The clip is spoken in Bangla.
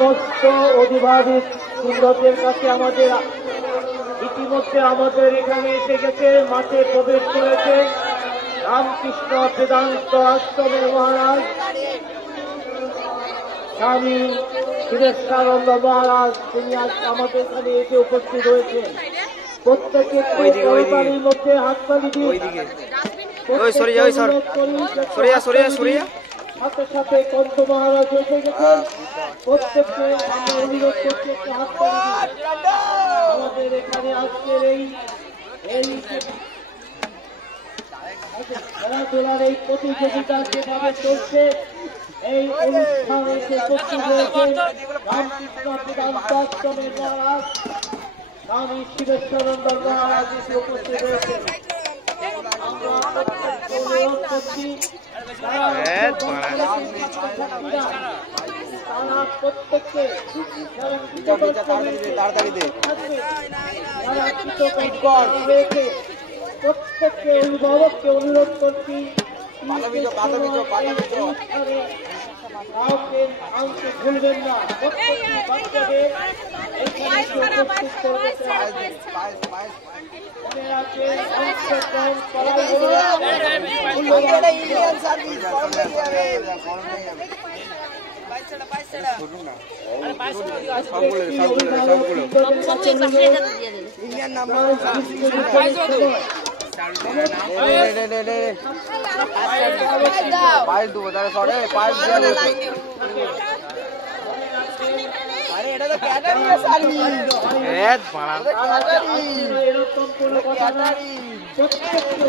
সমস্ত অভিভাবক বৃন্দদের কাছে আমাদের ইতিমধ্যে আমাদের এখানে এসে গেছে, মাঠে প্রবেশ করেছে রামকৃষ্ণ বেদান্ত আশ্রমের মহারাজ স্বামী শিবেশানন্দ মহারাজ। তিনি আজ আমাদের এখানে এসে উপস্থিত হয়েছেন। প্রত্যেকের পরিবারের মধ্যে হাততালি দিয়ে সাথে সাথে কন্ত মহারাজ এসে গেছেন। প্রত্যেককে আমরা অনুরোধ করছি একটি হাততালি দিয়ে আমাদের এখানে আজকের এই খেলাধুলার এই প্রতিযোগিতা যেভাবে চলছে, এই অনুষ্ঠানে উপস্থিত হয়েছেন রামকৃষ্ণ বেদান্ত আশ্রমের মহারাজ স্বামী শিবেশানন্দ মহারাজ এসে উপস্থিত হয়েছেন। আমরা প্রত্যেককে অনুরোধ করছি তারা প্রত্যেককে প্রত্যেককে অভিভাবককে অনুরোধ করছি কাউকে ভুলবেন না। প্রত্যেকটি বাচ্চাদের উপস্থিত করবে এটা তো ক্যাটারি সারি এরকম কোনো কথা না। প্রত্যেককে